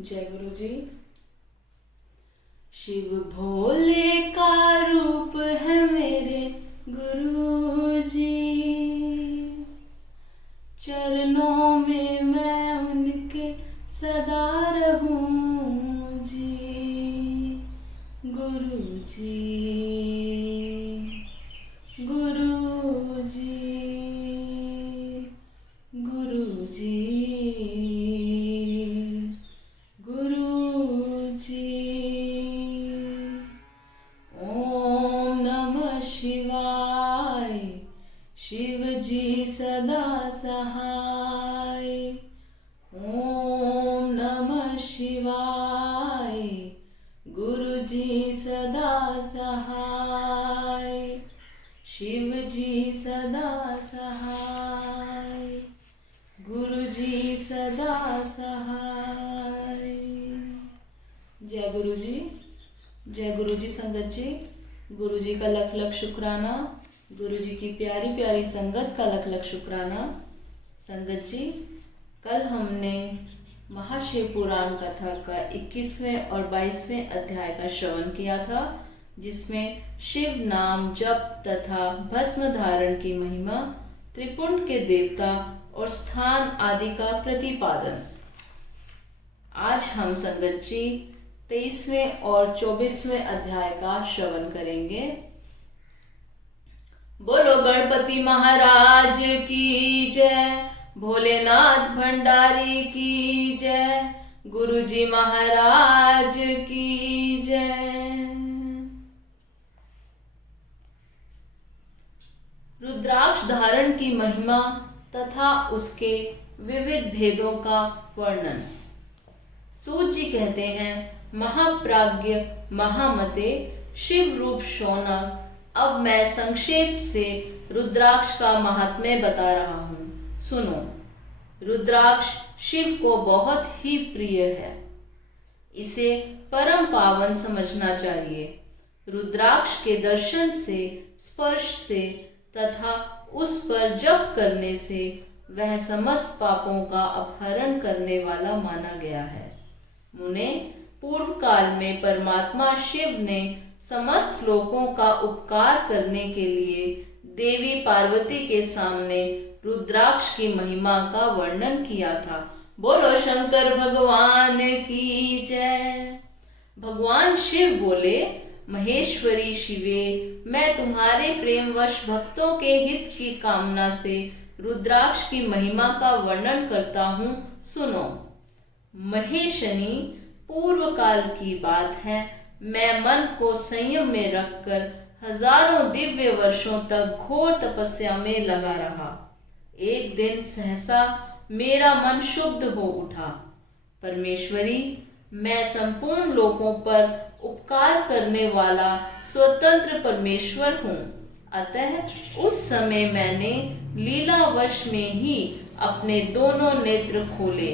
जय गुरु जी। शिव भोले का रूप है मेरे गुरु जी, चरणों में मैं उनके सदा रहूं जी। गुरु जी, गुरु जी, गुरु जी, गुरु जी। ओम नमः शिवाय, शिव जी सदा सहाय। ओम नमः शिवाय, गुरु जी सदा सहाय। शिव जी सदा सहाय, गुरु जी सदा सहाय। जय गुरु जी। जय गुरु जी संगत जी। गुरु जी का लख लख शुक्राना। गुरु जी की प्यारी प्यारी संगत का लख लख शुक्राना। संगत जी, कल हमने महाशिव पुराण कथा का 21वें और 22वें अध्याय का श्रवण किया था, जिसमें शिव नाम जप तथा भस्म धारण की महिमा, त्रिपुंड के देवता और स्थान आदि का प्रतिपादन। आज हम संगत जी 23वें और 24वें अध्याय का श्रवण करेंगे। बोलो गणपति महाराज की जय, भोलेनाथ भंडारी की जय, गुरु जी महाराज की जय। रुद्राक्ष धारण की महिमा तथा उसके विविध भेदों का वर्णन। सूत जी कहते हैं, महाप्राज्ञ महामते शिव रूप शौनक, अब मैं संक्षेप से रुद्राक्ष का महात्म्य बता रहा हूँ, सुनो। रुद्राक्ष शिव को बहुत ही प्रिय है, इसे परम पावन समझना चाहिए। रुद्राक्ष के दर्शन से, स्पर्श से तथा उस पर जप करने से वह समस्त पापों का अपहरण करने वाला माना गया है। मुने, पूर्व काल में परमात्मा शिव ने समस्त लोगों का उपकार करने के लिए देवी पार्वती के सामने रुद्राक्ष की महिमा का वर्णन किया था। बोलो शंकर भगवान की जय। भगवान शिव बोले, महेश्वरी शिवे, मैं तुम्हारे प्रेमवश भक्तों के हित की कामना से रुद्राक्ष की महिमा का वर्णन करता हूँ, सुनो। महेशनी, पूर्व काल की बात है, मैं मन को संयम में रखकर हजारों दिव्य वर्षों तक घोर तपस्या में लगा रहा। एक दिन सहसा मेरा मन शुद्ध हो उठा। परमेश्वरी, मैं संपूर्ण लोगों पर उपकार करने वाला स्वतंत्र परमेश्वर हूँ। अतः उस समय मैंने लीलावश में ही अपने दोनों नेत्र खोले।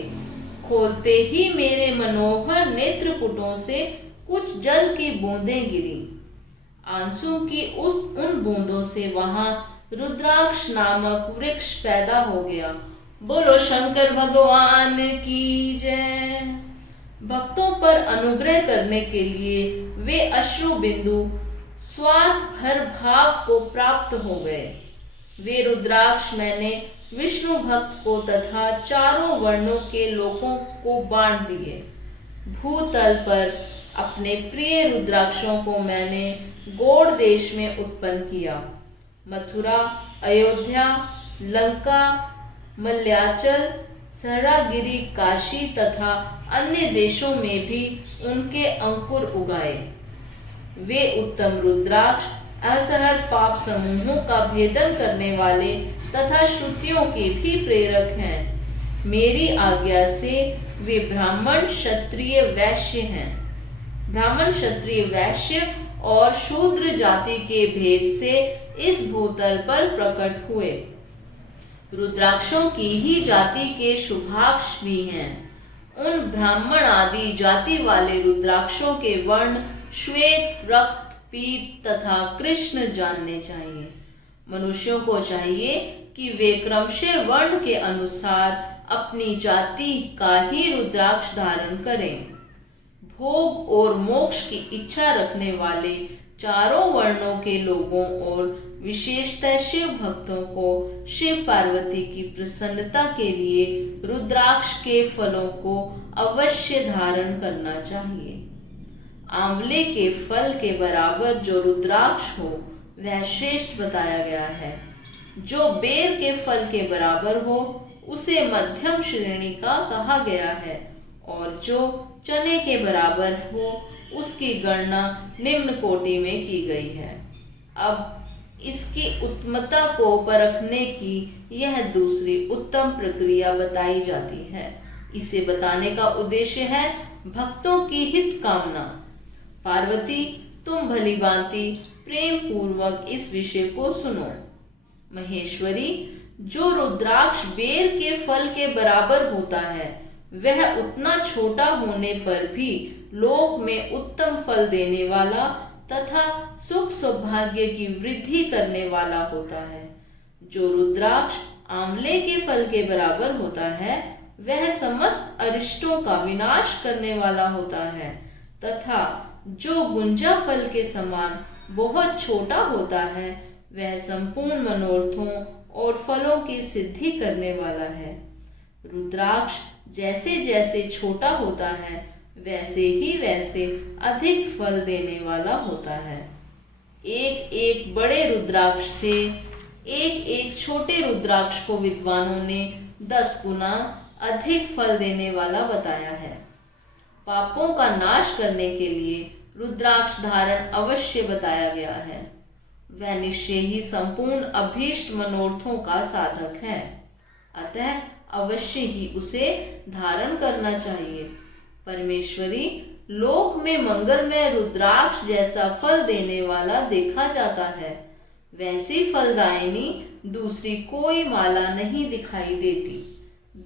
खोलते ही मेरे मनोहर नेत्रपुटों से कुछ जल की बूंदें गिरी। आंसू की उन बूंदों से वहां रुद्राक्ष नामक वृक्ष पैदा हो गया। बोलो शंकर भगवान की जय। भक्तों पर अनुग्रह करने के लिए वे अश्रु बिंदु स्वार्थ भर भाव को प्राप्त हो गए। वे रुद्राक्ष मैंने विष्णु भक्त को तथा चारों वर्णों के लोगों को बांट दिए। भूतल पर अपने प्रिय रुद्राक्षों को मैंने गौड़ देश में उत्पन्न किया। मथुरा, अयोध्या, लंका, मल्याचल, सहरागिरी, काशी तथा अन्य देशों में भी उनके अंकुर उगाए। वे उत्तम रुद्राक्ष असहर पाप समूहों का भेदन करने वाले तथा श्रुतियों के भी प्रेरक हैं। मेरी आज्ञा से वे ब्राह्मण, क्षत्रिय, वैश्य हैं। ब्राह्मण, क्षत्रिय, वैश्य और शूद्र जाति के भेद से इस भूतल पर प्रकट हुए। रुद्राक्षों की ही जाति के शुभाक्ष भी हैं। उन ब्राह्मण आदि जाति वाले रुद्राक्षों के वर्ण श्वेत, रक्त, पीत तथा कृष्ण जानने चाहिए। मनुष्यों को चाहिए कि वे क्रमशः वर्ण के अनुसार अपनी जाति का ही रुद्राक्ष धारण करें। भोग और मोक्ष की इच्छा रखने वाले चारों वर्णों के लोगों और विशेषतः शिव भक्तों को शिव पार्वती की प्रसन्नता के लिए रुद्राक्ष के फलों को अवश्य धारण करना चाहिए। आंवले के फल के बराबर जो रुद्राक्ष हो वह श्रेष्ठ बताया गया है। जो बेर के फल के बराबर हो उसे मध्यम श्रेणी का कहा गया है और जो चने के बराबर हो उसकी गणना निम्न कोटि में की गई है। अब इसकी उत्तमता को परखने की यह दूसरी उत्तम प्रक्रिया बताई जाती है। इसे बताने का उद्देश्य है भक्तों की हित कामना। पार्वती, तुम भली भांति प्रेम पूर्वक इस विषय को सुनो। महेश्वरी, जो रुद्राक्ष बेर के फल के बराबर होता है वह उतना छोटा होने पर भी लोक में उत्तम फल देने वाला तथा सुख सौभाग्य की वृद्धि करने वाला होता है। जो रुद्राक्ष आंवले के फल के बराबर होता है वह समस्त अरिष्टों का विनाश करने वाला होता है तथा जो गुंजा फल के समान बहुत छोटा होता है वह संपूर्ण मनोरथों और फलों की सिद्धि करने वाला है। रुद्राक्ष जैसे जैसे छोटा होता है वैसे ही वैसे अधिक फल देने वाला होता है। एक एक बड़े रुद्राक्ष से एक एक छोटे रुद्राक्ष को विद्वानों ने 10 गुना अधिक फल देने वाला बताया है। पापों का नाश करने के लिए रुद्राक्ष धारण अवश्य बताया गया है। वह निश्चय ही संपूर्ण अभीष्ट मनोरथों का साधक है, अतः अवश्य ही उसे धारण करना चाहिए। परमेश्वरी, लोक में मंगलमय रुद्राक्ष जैसा फल देने वाला देखा जाता है वैसी फलदायिनी दूसरी कोई माला नहीं दिखाई देती।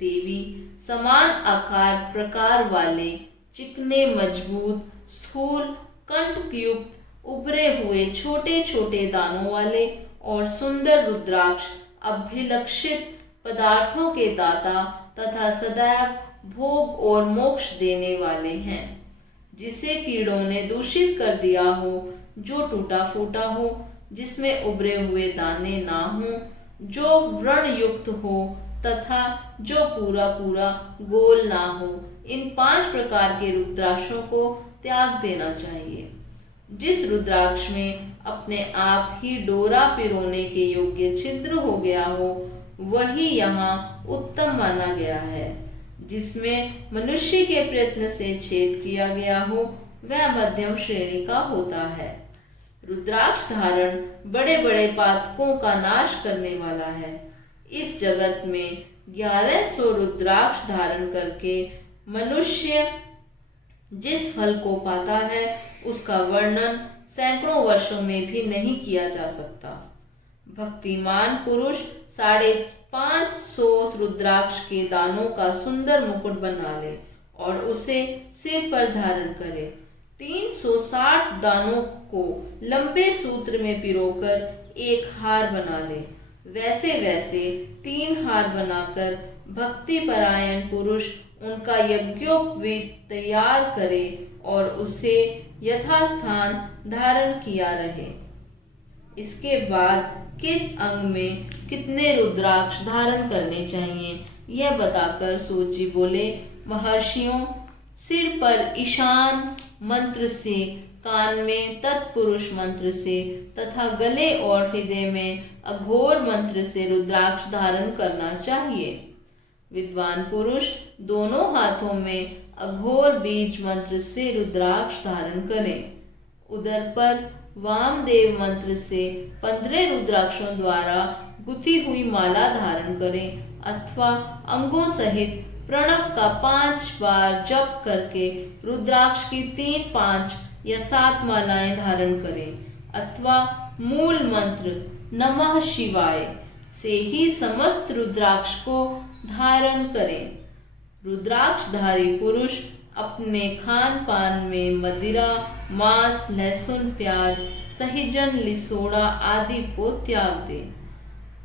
देवी समान आकार प्रकार वाले चिकने मजबूत स्थूल कंठयुक्त उभरे हुए छोटे छोटे दानों वाले और सुंदर रुद्राक्ष अभिलक्षित पदार्थों के दाता तथा सदैव भोग और मोक्ष देने वाले हैं। जिसे कीड़ों ने दूषित कर दिया हो, जो टूटा फूटा हो, जिसमें उभरे हुए दाने ना हो, जो व्रण युक्त हो तथा जो पूरा पूरा गोल ना हो, इन 5 प्रकार के रुद्राक्षों को त्याग देना चाहिए। जिस रुद्राक्ष में अपने आप ही डोरा पिरोने के योग्य छिद्र हो गया हो वही यहाँ उत्तम माना गया है। जिसमें मनुष्य के प्रयत्न से छेद किया गया हो वह मध्यम श्रेणी का होता है। रुद्राक्ष धारण बड़े बड़े पातकों का नाश करने वाला है। इस जगत में 1100 रुद्राक्ष धारण करके मनुष्य जिस फल को पाता है उसका वर्णन सैकड़ों वर्षों में भी नहीं किया जा सकता। भक्तिमान पुरुष 550 रुद्राक्ष के दानों का सुंदर मुकुट बना ले और उसे सिर पर धारण करे। 360 दानों को लंबे सूत्र में पिरोकर एक हार बना ले। वैसे वैसे 3 हार बनाकर भक्ति परायण पुरुष उनका यज्ञोपवीत तैयार करे और उसे यथास्थान धारण किया रहे। इसके बाद किस अंग में कितने रुद्राक्ष धारण करने चाहिए यह बताकर सूत जी बोले, महर्षियों, सिर पर ईशान मंत्र से, कान में तत्पुरुष मंत्र से तथा गले और हृदय में अघोर मंत्र से रुद्राक्ष धारण करना चाहिए। विद्वान पुरुष दोनों हाथों में अघोर बीज मंत्र से रुद्राक्ष धारण करें। उदर पर वामदेव मंत्र से 15 रुद्राक्षों द्वारा गुथी हुई माला धारण करें अथवा अंगों सहित प्रणव का 5 बार जप करके रुद्राक्ष की 3, 5 या 7 मालाएं धारण करें अथवा मूल मंत्र नमः शिवाय से ही समस्त रुद्राक्ष को धारण करें। रुद्राक्षधारी पुरुष अपने खान पान में मदिरा, मांस, लहसुन, प्याज, सहिजन, लिसोड़ा आदि को त्याग दे।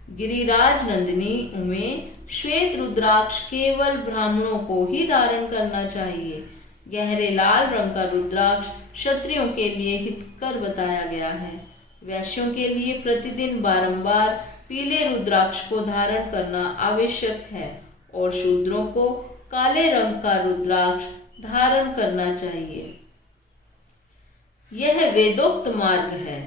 गिरिराज नंदिनी उमे श्वेत रुद्राक्ष केवल ब्राह्मणों को ही धारण करना चाहिए। गहरे लाल रंग का रुद्राक्ष क्षत्रियों के लिए हितकर बताया गया है। वैश्यों के लिए प्रतिदिन बारंबार पीले रुद्राक्ष को धारण करना आवश्यक है और शूद्रों को काले रंग का रुद्राक्ष धारण करना चाहिए। यह वेदोक्त मार्ग है।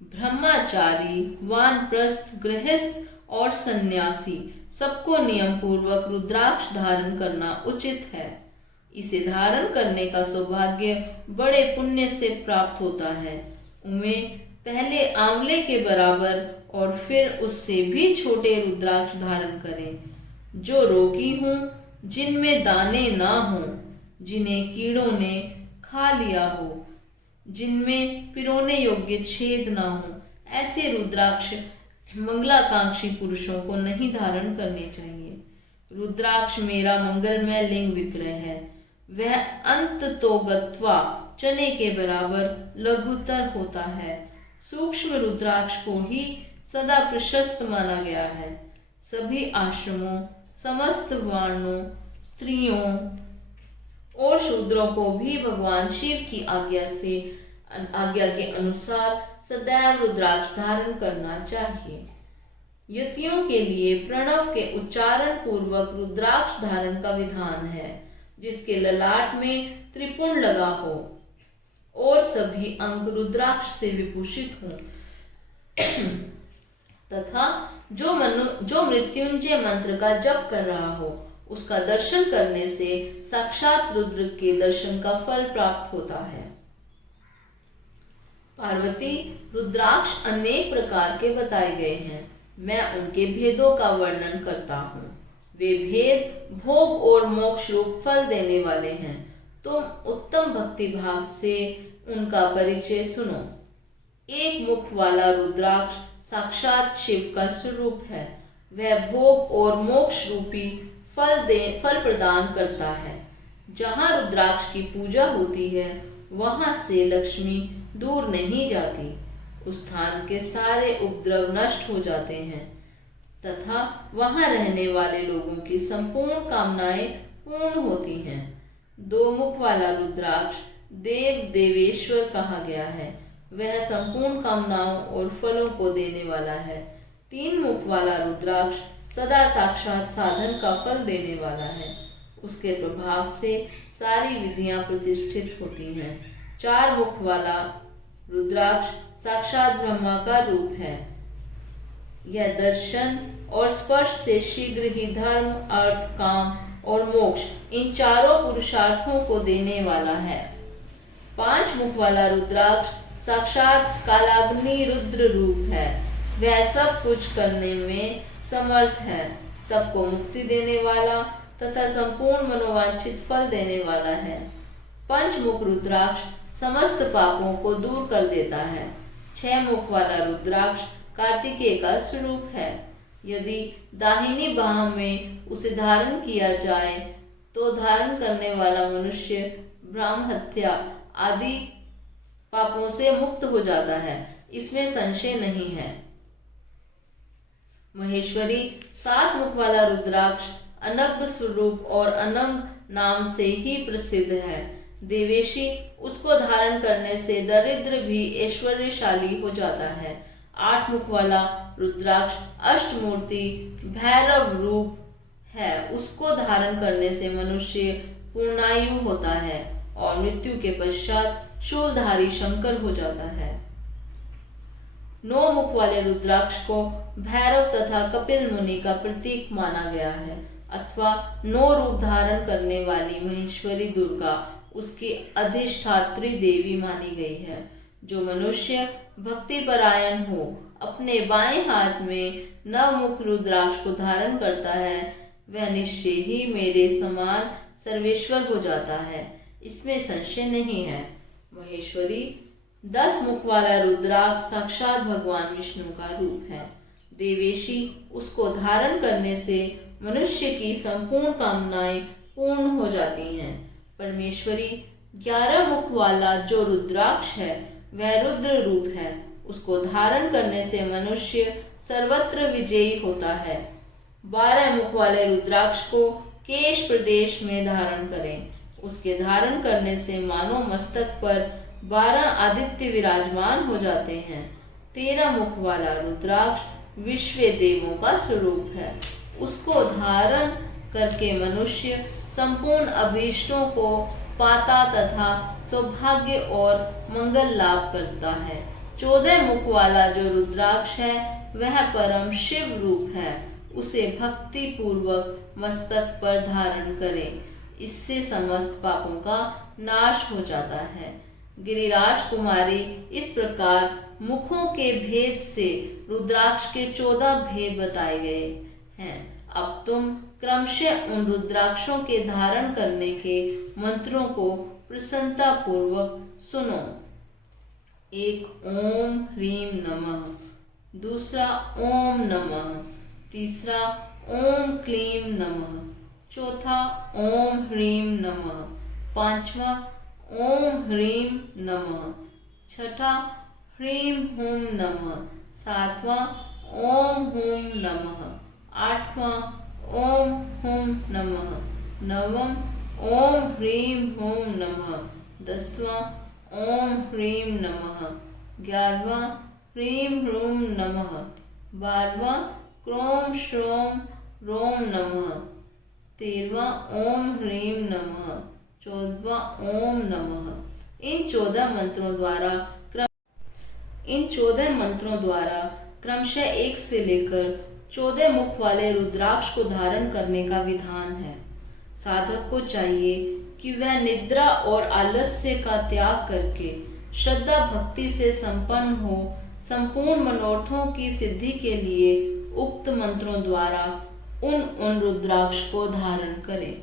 ब्रह्मचारी, वानप्रस्थ, गृहस्थ और सन्यासी सबको नियम पूर्वक रुद्राक्ष धारण करना उचित है। इसे धारण करने का सौभाग्य बड़े पुण्य से प्राप्त होता है। उन्हें पहले आंवले के बराबर और फिर उससे भी छोटे रुद्राक्ष धारण करें। जो रोगी हों, जिनमें दाने ना हों, जिन्हें कीड़ों ने खा लिया हो, जिनमें पिरोने योग्य छेद ना हो, ऐसे रुद्राक्ष मंगलाकांक्षी पुरुषों को नहीं धारण करने चाहिए। रुद्राक्ष मेरा मंगलमय लिंग विग्रह है। वह अंत तो गत्वा चने के बराबर लघुतर होता है। सूक्ष्म रुद्राक्ष को ही सदा प्रशस्त माना गया है। सभी आश्रमों, समस्त वर्णों, स्त्रियों और शूद्रों को भी भगवान शिव की आज्ञा के अनुसार सदैव रुद्राक्ष धारण करना चाहिए। यतियों के लिए प्रणव के उच्चारण पूर्वक रुद्राक्ष धारण का विधान है, जिसके ललाट में त्रिपुंड लगा हो और सभी अंग रुद्राक्ष से विभूषित हों तथा जो मृत्युंजय मंत्र का जप कर रहा हो, उसका दर्शन करने से साक्षात रुद्र के दर्शन का फल प्राप्त होता है। पार्वती, रुद्राक्ष अनेक प्रकार के बताए गए हैं। मैं उनके भेदों का वर्णन करता हूँ। वे भेद भोग और मोक्ष रूप फल देने वाले हैं। तुम उत्तम भक्ति भाव से उनका परिचय सुनो। एक मुख वाला रुद्राक्ष साक्षात शिव का स्वरूप है। वह भोग और मोक्ष रूपी फल प्रदान करता है। जहाँ रुद्राक्ष की पूजा होती है, वहां से लक्ष्मी दूर नहीं जाती। उस स्थान के सारे उपद्रव नष्ट हो जाते हैं तथा वहां रहने वाले लोगों की संपूर्ण कामनाएं पूर्ण होती हैं। दो मुख वाला रुद्राक्ष देव देवेश्वर कहा गया है। वह संपूर्ण कामनाओं और फलों को देने वाला है। तीन मुख वाला रुद्राक्ष सदा साक्षात साधन का फल देने वाला है। उसके प्रभाव से सारी विधियां प्रतिष्ठित होती हैं। चार मुख वाला रुद्राक्ष साक्षात ब्रह्मा का रूप है। यह दर्शन और स्पर्श से शीघ्र ही धर्म, अर्थ, काम और मोक्ष इन चारों पुरुषार्थों को देने वाला है। पांच मुख वाला रुद्राक्ष साक्षात कालाग्नि रुद्र रूप है। वह सब कुछ करने में समर्थ है, सबको मुक्ति देने वाला तथा संपूर्ण मनोवांछित फल देने वाला है। पंचमुख रुद्राक्ष समस्त पापों को दूर कर देता है। छह मुख वाला रुद्राक्ष कार्तिकेय का स्वरूप है। यदि दाहिनी बाह में उसे धारण किया जाए तो धारण करने वाला मनुष्य ब्रह्म हत्या आदि पापों से मुक्त हो जाता है, इसमें संशय नहीं है। महेश्वरी सात मुख वाला रुद्राक्ष अनग स्वरूप और अनंग नाम से ही प्रसिद्ध है। देवेशी उसको धारण करने से दरिद्र भी ऐश्वर्यशाली हो जाता है। आठ मुख वाला रुद्राक्ष अष्टमूर्ति भैरव रूप है। उसको धारण करने से मनुष्य पूर्णायु होता है और मृत्यु के पश्चात शूलधारी शंकर हो जाता है। नौ मुख वाले रुद्राक्ष को भैरव तथा कपिल मुनि का प्रतीक माना गया है अथवा नौ रूप धारण करने वाली महेश्वरी दुर्गा उसकी अधिष्ठात्री देवी मानी गई है। जो मनुष्य भक्ति परायण हो अपने बाएं हाथ में नवमुख रुद्राक्ष को धारण करता है, वह निश्चय ही मेरे समान सर्वेश्वर हो जाता है, इसमें संशय नहीं है। महेश्वरी 10 मुख वाला रुद्राक्ष साक्षात भगवान विष्णु का रूप है। देवेशी उसको धारण करने से मनुष्य की संपूर्ण कामनाएं पूर्ण हो जाती हैं। परमेश्वरी 11 मुख वाला जो रुद्राक्ष है वह रुद्र रूप है। उसको धारण करने से मनुष्य सर्वत्र विजयी होता है। 12 मुख वाले रुद्राक्ष को केश प्रदेश में धारण करें। उसके धारण करने से मानो मस्तक पर 12 आदित्य विराजमान हो जाते हैं। 13 मुख वाला रुद्राक्ष विश्व देवों का स्वरूप है। उसको धारण करके मनुष्य संपूर्ण अभीष्टों को पाता तथा सौभाग्य और मंगल लाभ करता है। 14 मुख वाला जो रुद्राक्ष है वह परम शिव रूप है। उसे भक्ति पूर्वक मस्तक पर धारण करें। इससे समस्त पापों का नाश हो जाता है। गिरिराज कुमारी, इस प्रकार मुखों के भेद से रुद्राक्ष के 14 भेद बताए गए हैं। अब तुम क्रमशः उन रुद्राक्षों के धारण करने के मंत्रों को प्रसन्नता पूर्वक सुनो। एक ओम ह्रीम नमः, दूसरा ओम नमः, तीसरा ओम क्लीम नमः, चौथा ओम ह्रीम नमः, पांचवा ओम ह्रीम नमः, छठा ह्रीम हुम नमः, सातवां ओम हुम नमः, आठवां ओम हुम नमः, नवम ओम ह्रीम हुम नमः, 10वां ओम ह्रीम नमः, 11वां ह्रीम ह्रूम नमः, 12वां क्रोम श्रोम रोम नमः, 13वां ओम ह्रीम नमः, 14वां ओम नमः। इन 14 मंत्रों द्वारा क्रमशः 1 से लेकर 14 मुख वाले रुद्राक्ष को धारण करने का विधान है। साधक को चाहिए कि वह निद्रा और आलस्य का त्याग करके श्रद्धा भक्ति से संपन्न हो संपूर्ण मनोरथों की सिद्धि के लिए उक्त मंत्रों द्वारा उन रुद्राक्ष को धारण करे।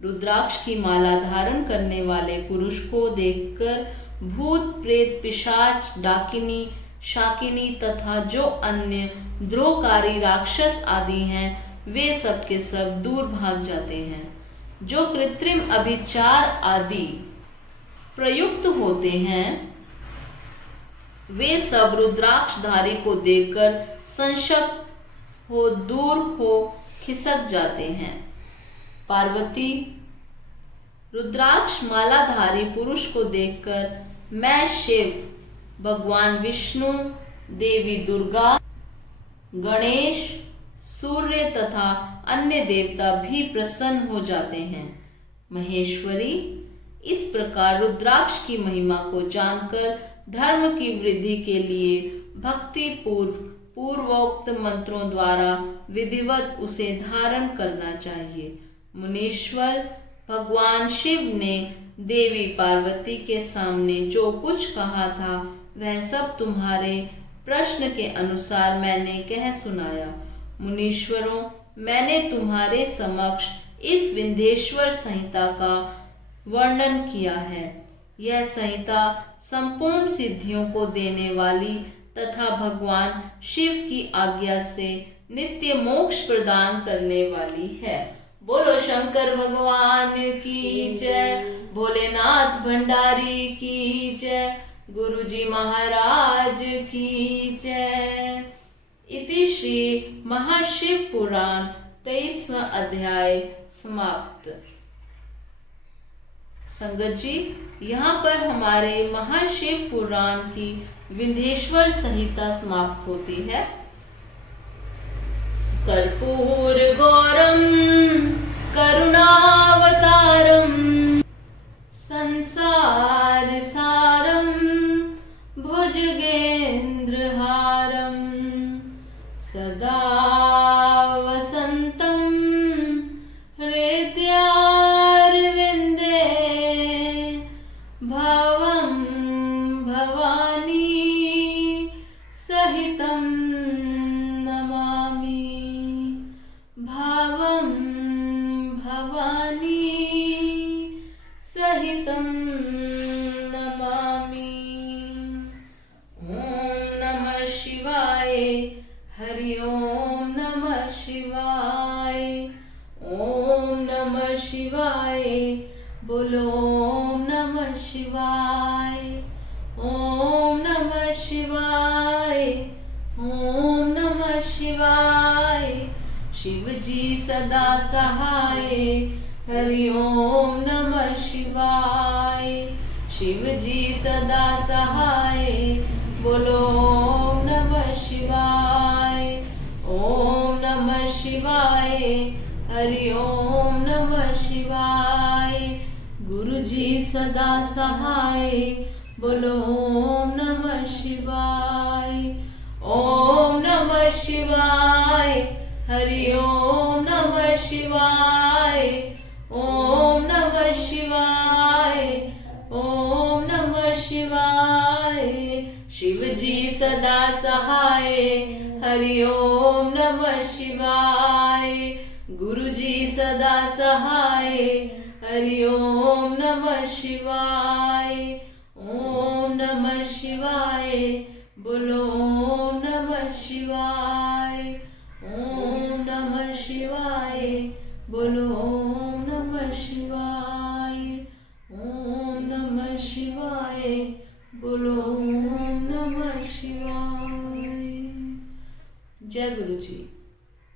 रुद्राक्ष की माला धारण करने वाले पुरुष को देखकर भूत प्रेत पिशाच डाकिनी शाकिनी तथा जो अन्य द्रोहकारी राक्षस आदि हैं वे सब के सब दूर भाग जाते हैं। जो कृत्रिम अभिचार आदि प्रयुक्त होते हैं वे सब रुद्राक्षधारी को देखकर संशक हो दूर हो खिसक जाते हैं। पार्वती, रुद्राक्ष मालाधारी पुरुष को देखकर मैं शिव, भगवान विष्णु, देवी दुर्गा, गणेश, सूर्य तथा अन्य देवता भी प्रसन्न हो जाते हैं। महेश्वरी, इस प्रकार रुद्राक्ष की महिमा को जानकर धर्म की वृद्धि के लिए भक्ति पूर्वोक्त मंत्रों द्वारा विधिवत उसे धारण करना चाहिए। मुनीश्वर, भगवान शिव ने देवी पार्वती के सामने जो कुछ कहा था वह सब तुम्हारे प्रश्न के अनुसार मैंने कह सुनाया। मुनीश्वरों, मैंने तुम्हारे समक्ष इस विंध्येश्वर संहिता का वर्णन किया है। यह संहिता संपूर्ण सिद्धियों को देने वाली तथा भगवान शिव की आज्ञा से नित्य मोक्ष प्रदान करने वाली है। बोलो शंकर भगवान की जय, भोलेनाथ भंडारी की जय, गुरुजी महाराज की जय। इति श्री महाशिव पुराण 23वां अध्याय समाप्त। संगत जी, यहाँ पर हमारे महाशिव पुराण की विंध्येश्वर संहिता समाप्त होती है। कर्पूर गौरम करुणावतारम संसार सारम भुजगेंद्रहारम सदा वसंतम हृदयारविंदे भवं भवानी सहितं नमामि। भवं भवानी सहितं नमामि। ओम नमः शिवाय। हरि ओम नमः शिवाय। ओम नमः शिवाय। बोलो ओम नमः शिवाय। ओम नमः शिवाय। ओम नमः शिवाय। शिव जी सदा सहाय, हरि ओम नमः शिवाय। शिव जी सदा सहाय, बोलो ओम नमः शिवाय। ओम नमः शिवाय, हरि ओम नमः शिवाय। गुरु जी सदा सहाय, बोलो ओम नमः शिवाय। ओम नमः शिवाय, हरि ओम नमः शिवाय। ओम नमः शिवाय, ओम नमः शिवाय। शिव जी सदा सहाय, हरि ओम नमः शिवाय। गुरु जी सदा सहाय, हरि ओम नमः शिवाय। ओम नमः शिवाय, बोलो ओम नमः शिवाय। ओम नमः शिवाय, बोलो ओम नमः शिवाय। ओम नमः शिवाय, बोलो ओम नमः शिवाय। जय गुरु जी।